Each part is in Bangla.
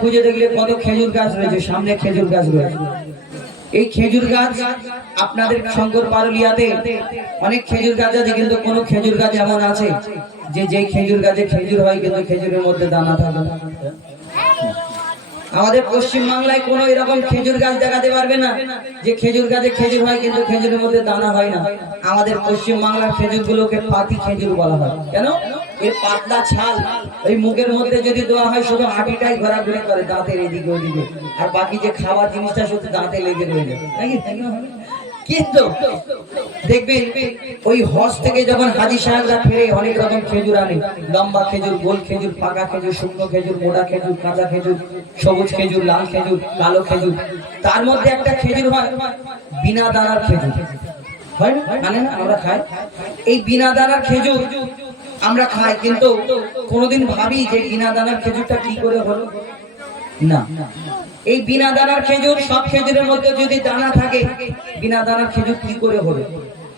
খুঁজে দেখলে কত খেজুর গাছ রয়েছে, সামনে খেজুর গাছ রয়েছে। এই খেজুর গাছ আপনাদের শঙ্কর পারুলিয়াতে অনেক খেজুর গাছ আছে, কিন্তু কোন খেজুর গাছ এমন আছে যে খেজুর গাছে খেজুর হয় কিন্তু খেজুরের মধ্যে দানা থাকে না। আমাদের পশ্চিম বাংলায় কোনো এরকম খেজুর গাছ দেখাতে পারবে না যে খেজুর গাছে খেজুর হয় কিন্তু খেজুরের মধ্যে দানা হয় না। আমাদের পশ্চিম বাংলার খেজুর গুলোকে পাতি খেজুর বলা হয়। কেন? এর পাতলা ছাল ওই মুখের মধ্যে যদি দেওয়া হয় শুধু আটিটাই ঘোরাঘুরি করে দাঁতের এদিকে ওদিকে, আর বাকি যে খাবার জিনিসটা শুধু দাঁতে লেগে রয়ে যায় নাকি। কিন্তু দেখবেন ওই হজ থেকে যখন হাজী সাহেবরা ফিরে অনেক রকম খেজুর আনে, লম্বা খেজুর, গোল খেজুর, পাকা খেজুর, শুকনো খেজুর, মোটা খেজুর, কাঁচা খেজুর, সবুজ খেজুর, লাল খেজুর, কালো খেজুর। তার মধ্যে একটা খেজুর হয় বিনা দানার খেজুর, হয় না? মানে না আমরা খাই এই বিনা দানার খেজুর আমরা খাই, কিন্তু কোনোদিন ভাবি যে বিনা দানার খেজুরটা কি করে হলো না। এই বিনা দানার খেজুর, সব খেজুরের মধ্যে যদি দানা থাকে, বিনা দানার খেজুর কি করে হলো?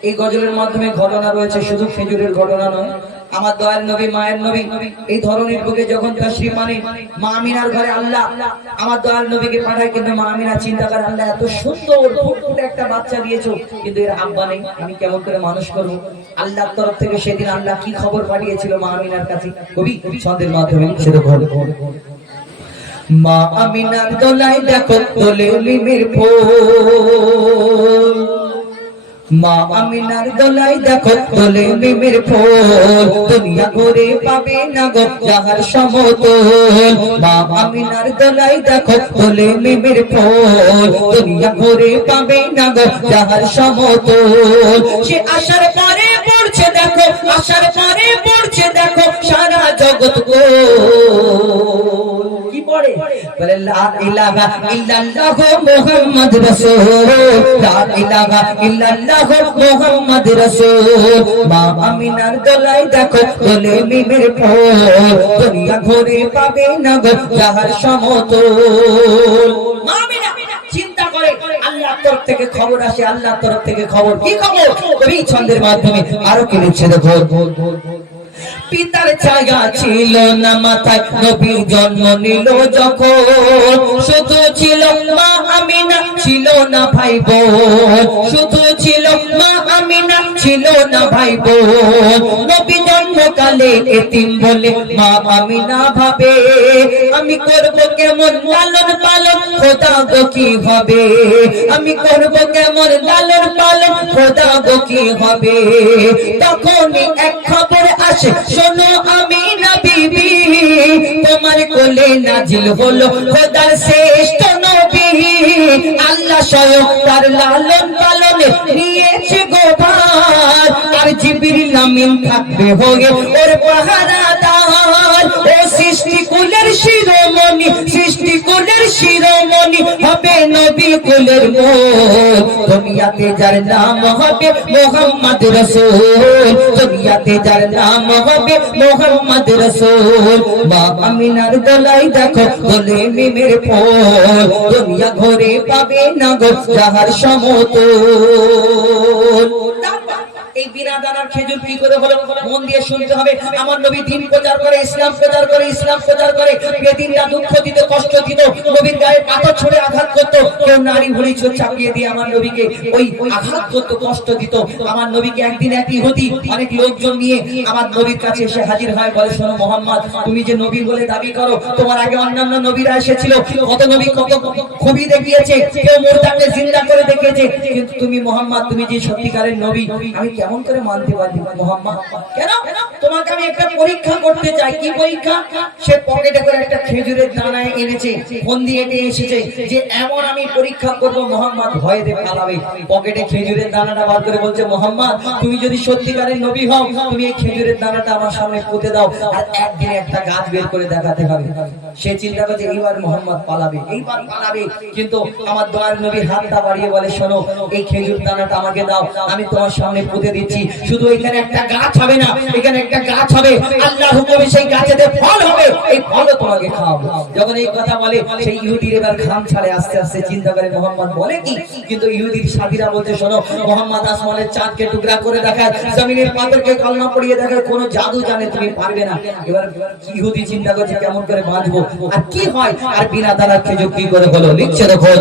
এই গজলের মাধ্যমে ঘটনা রয়েছে, শুধু খেজুরের ঘটনা নয়। আমার দয়াল নবী, মায়ের নবী এই ধরনের বুকে যখন তাশরীফ মানে মা আমিনার ঘরে আল্লাহ আমার দয়াল নবীকে পাঠায়, কিন্তু মা আমিনা চিন্তা করে আল্লাহ এত সুন্দর ফুটফুটে একটা বাচ্চা দিয়েছো, কিন্তু এর আব্বা নেই, আমি কেমন করে মানুষ করবো? আল্লাহর তরফ থেকে সেদিন আল্লাহ কি খবর পাঠিয়েছিল মা আমিনার কাছে? কবি ছন্দের মাধ্যমে সেটা ঘটে। মা আমিনার দোলায় দেখো দোলে লিমের ফুল, মা আমিনার দোলায় দেখো দোলে লিমের ফুল, দুনিয়া ঘুরে পাবে না গো যাহার সমতল। মা আমিনার দোলায় দেখো দোলে লিমের ফুল, দুনিয়া ঘুরে পাবে না গো যাহার সমতল। সে আসার পরে পড়ছে দেখো, আসার পরে পড়ছে দেখো সারা জগৎ গো। কি পড়ে? বলে লা ইলাহা ইল্লাল্লাহ মুহাম্মদ রাসূল, লা ইলাহা ইল্লাল্লাহ মুহাম্মদ রাসূল। মা আমিনার দোলায় দেখো দোলে মিমের ফুল, দুনিয়া ঘুরে পাবে না গো যাহার সমতল। মা আমিনা চিন্তা করে আল্লাহর তরফ থেকে খবর আসে, আল্লাহর তরফ থেকে খবর। কি খবর? কবি ছন্দের মাধ্যমে আরো কি লিখছে দেখো। পিতার ছায়া ছিল না মাথায় নবী জন্ম নিল যখন, শুধু ছিল মা আমিনা ছিল না ভাই বোন, শুধু ছিল মা আমিনা ছিল না ভাই বোন। নবী জন্মকালে এতিম বলে মা আমিনা ভাবে, আমি করব কেমন লালন পালন, খোদা গো কি হবে? আমি করব কেমন লালন পালন, খোদা গো কি হবে? তখনই এক খবর আসে, শোনো আমিনা বিবি, তোমার কোলে নাজিল হলো খোদার শ্রেষ্ঠ নবী। আল্লাহ স্বয়ং তার লালন পালনে নিয়েছে গো ভার, আর জিবরিল আমিন থাকবে হয়ে ওর পাহারাদার। ও সৃষ্টি কুলের শিরোমণি, সৃষ্টি কুলের শিরোমণি হবে নবী কুলের মোল। দুনিয়াতে যার নাম হবে মুহাম্মদ রাসূল, দুনিয়াতে যার নাম হবে মুহাম্মদ রাসূল। মা আমিনার দোলায় দেখো দোলে মিমের ফুল, দুনিয়া ঘুরে পাবে না গো যাহার সমতল। এই বিনা দানার খেজুর কি করে হলো? মন দিয়ে শুনতে হবে। আমার নবী দিন প্রচার করে, ইসলাম প্রচার করে, ইসলাম প্রচার করে। বেদিনরা দুঃখ দিত, কষ্ট দিত, নবীর গায়ে পাথর ছুঁড়ে আঘাত করতো, কেউ নারী ভুড়ি চাপিয়ে দিয়ে আমার নবীকে ওই আঘাত করতো, কষ্ট দিত। আমার নবীকে একদিন এক ইহুদি অনেক লোকজন নিয়ে আমার নবীর কাছে এসে হাজির হয়, বলে শোনো মোহাম্মদ, তুমি যে নবী বলে দাবি করো, তোমার আগে অন্যান্য নবীরা এসেছিল, কত নবী কত খুবই দেখিয়েছে, কেউ মুর্দাকে জিন্দা করে দেখিয়েছে, কিন্তু তুমি মোহাম্মদ, তুমি যে সত্যিকারের নবী, আমি কেমন করে মানতে পারি মোহাম্মদ? কেন? তোমাকে আমি একটা পরীক্ষা করতে চাই। কি পরীক্ষা? সে পকেটে করে একটা খেজুরের দানা এনেছে, ফোন দিয়ে এসেছে যে এমন আমি পরীক্ষা করব মোহাম্মদ ভয় দেবে পালাবে। পকেটে খেজুরের দানাটা বার করে বলছে, মোহাম্মদ তুমি যদি সত্যিকারের নবী হও, তুমি এই খেজুরের দানাটা আমার সামনে পুঁতে দাও, আর একদিনে একটা গাছ বের করে দেখাতে হবে। সে চিন্তা করছে এইবার মোহাম্মদ পালাবে, এইবার পালাবে। কিন্তু আমার দয়ার নবী হাতটা বাড়িয়ে বলে, শোনো এই খেজুর দানাটা আমাকে দাও, আমি তোমার সামনে পুঁতে দিচ্ছি, শুধু এখানে একটা গাছ হবে না, এখানে একটা গাছ হবে, আল্লাহর হুকুমে সেই গাছেতে ফল হবে, এই ফলও তোমাকে খাওয়াবো। যখন এই কথা বলে সেই ইহুদির এবার ঘাম ছাড়ে, আস্তে আস্তে চিন্তা করে মোহাম্মদ বলে কি, কিন্তু ইহুদির সাথীরা বলতে শোনো, মোহাম্মদ আসমানের চাঁদকে টুকরা করে দেখায়, জমিনের পাথরকে কলমা পড়িয়ে দেখায়, কোনো জাদু জানে তুমি পারবে না। এবার ইহুদি চিন্তা করছে কেমন করে বাঁচবো, আর কি হয়, আর বিনা দানার খেজুর কি করে হলো, লিখছে দেখো।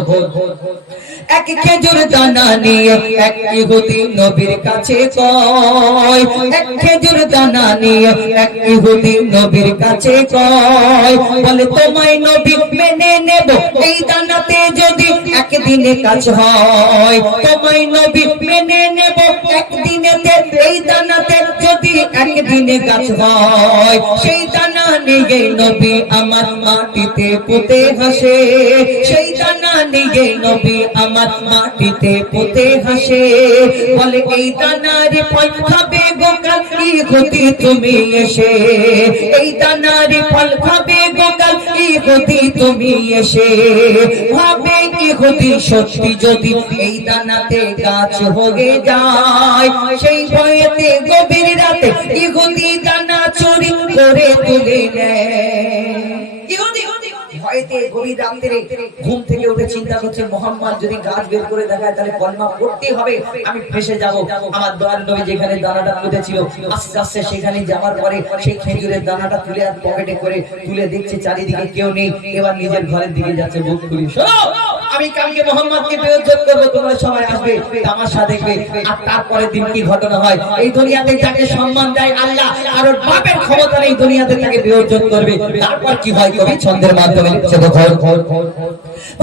এক খেজুর দানা নিয়ে এক ইহুদি নবীর কাছে কয়, এক খেজুর দানা নিয়ে এক ইহুদি নবীর কাছে কয়, বলে তোমায় নবী মেনে নেব এই দানাতে যদি একদিনে কাজ হয়, তোমায় নবী মেনে নেব একদিনেতে এই দানাতে যদি একদিনে কাজ হয়। সেই দানা নিয়ে নবী আমার মাটিতে পুঁতে হাসে, সেই দানা নিয়ে নবী আমার মাটিতে পুঁতে হাসে, বলে এই দানার ফল খাবে গো কাল ইহুদি তুমি এসে, এই দানার ফল খাবে গো কাল ইহুদি তুমি এসে। ভাবে ইহুদি সত্যি যদি এই দানাতে গাছ হয়ে যায়, সেই ভয়েতে গভীর রাতে ইহুদি দানা চুরি করে তুলে নেয়। ভয়েতে গভীর রাত্রে ঘুম থেকে উঠে চিন্তা করছে মোহাম্মদ যদি গাছ বের করে দেখায় তাহলে কলমা পড়তেই হবে, আমি ফেসে যাব। আমার দয়ার নবী যেখানে দানাটা পুঁতেছিল, আস্তে আস্তে সেখানে যাওয়ার পরে সেই খেজুরের দানাটা তুলে আর পকেটে করে তুলে দেখছে চারিদিকে কেউ নেই, এবার নিজের ঘরের দিকে যাচ্ছে বুক খুলে, শোনো আমি কালকে মোহাম্মদকে বেইজ্জত করব, তোমরা সবাই আসবে তামাশা দেখবে। আর তারপরে দিন কি ঘটনা হয়, এই দুনিয়াতে যাকে সম্মান দেয় আল্লাহ, আর ওর বাপের ক্ষমতা নেই দুনিয়াতে তাকে বেইজ্জত করবে। তারপর কি হয় কবি ছন্দের মাধ্যমে লিখছে দেখো।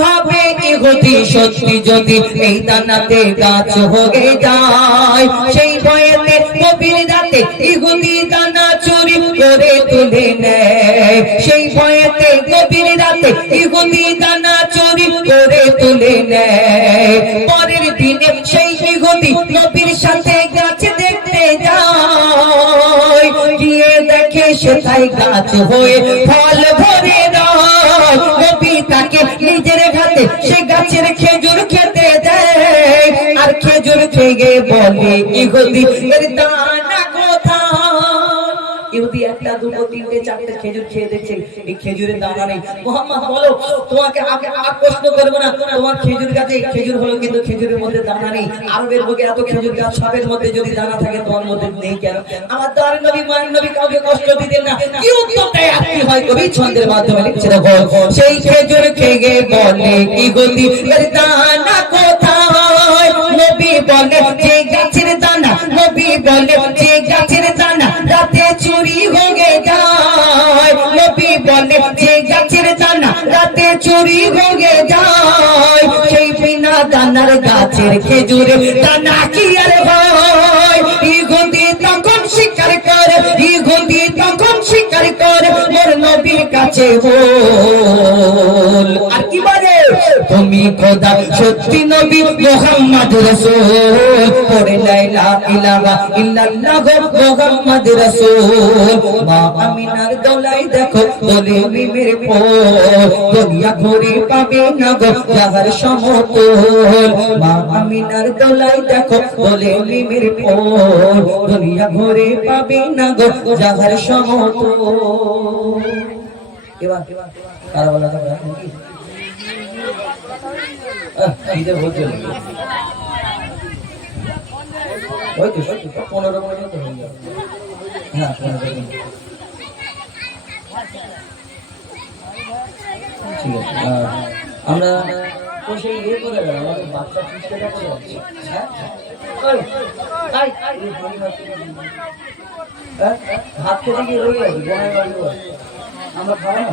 ভাবে ইহুদি সত্যি যদি এই দানাতে গাছ হয়ে যায়, সেই ভয়েতে গভীর রাতে ইহুদি দানা চুরি করে তুলে নেয়, সেই ভয়েতে গভীর রাতে ইহুদি দানা চুরি করে তুলে নেয়। পরের দিনে সেই ইহুদি নবীর সাথে গাছ দেখতে যায়, গিয়ে দেখে সেটাই গাছ হয়ে ফল ভরে রয়, নবী তাকে নিজের হাতে সে গাছের খেজুর খেতে দেয়, আর খেজুর খেয়ে বলে ইহুদি এর দানা কোথায়। ইহুদি একটা দুটো তিনটে চারটে খেজুর খেয়ে দেখছে এই খেজুরের দানা নেই। মোহাম্মদ বলো তোমাকে আগে আর প্রশ্ন করবো না, তোমার খেজুর গাছে খেজুর হলো কিন্তু খেজুরের মধ্যে দানা নেই, আরবের বুকে এত খেজুর গাছ, সবের মধ্যে যদি দানা থাকে তোমার মধ্যে নেই কেন? আমার দয়ার নবী মায়ের নবী কাউকে কষ্ট দিতেন না, কি উত্তর দেয় আর কি হয় কবি ছন্দের মাধ্যমে লিখছে দেখো। সেই খেজুর খেয়ে বলে ইহুদি এর দানা কোথায়, নবী বলে যে গাছের দানা, নবী বলে যে গাছের দানা রাতে চুরি হয়ে যায়, নবী বলে যে গাছের দানা রাতে চুরি হয়ে যায়, সেই বিনা দানার গাছের খেজুরে দানা কি আর হয়। ইহুদি তখন স্বীকার করে, ইহুদি তখন স্বীকার করে মোর নবীর কাছে বল, আর কি বলে তুমি খোদা সত্যি নবী মুহাম্মদ রাসূল, পড়ে লা ইলাহা ইল্লাল্লাহ মুহাম্মদ রাসূল। মা আমিনার দোলাই দেখো দোলে মিমের ফল, দুনিয়া ঘুরে পাবে না গো যাহার সমতল, মা আমিনার দোলাই দেখো দোলে মিমের ফল, দুনিয়া ঘুরে পাবে না গো যাহার সমতল। এবার কারা বলা যাবে কি ইদে বলতে হবে, ওই তো 15 মিনিট হয়ে যাবে, হ্যাঁ 15 মিনিট ঠিক আছে। আমরা তো সেই ইয়ে করে আমাদের বাচ্চা পুষতে যাচ্ছে, হ্যাঁ হাত খেতে গিয়ে রয়ে যাবে, আমরা খাবো না।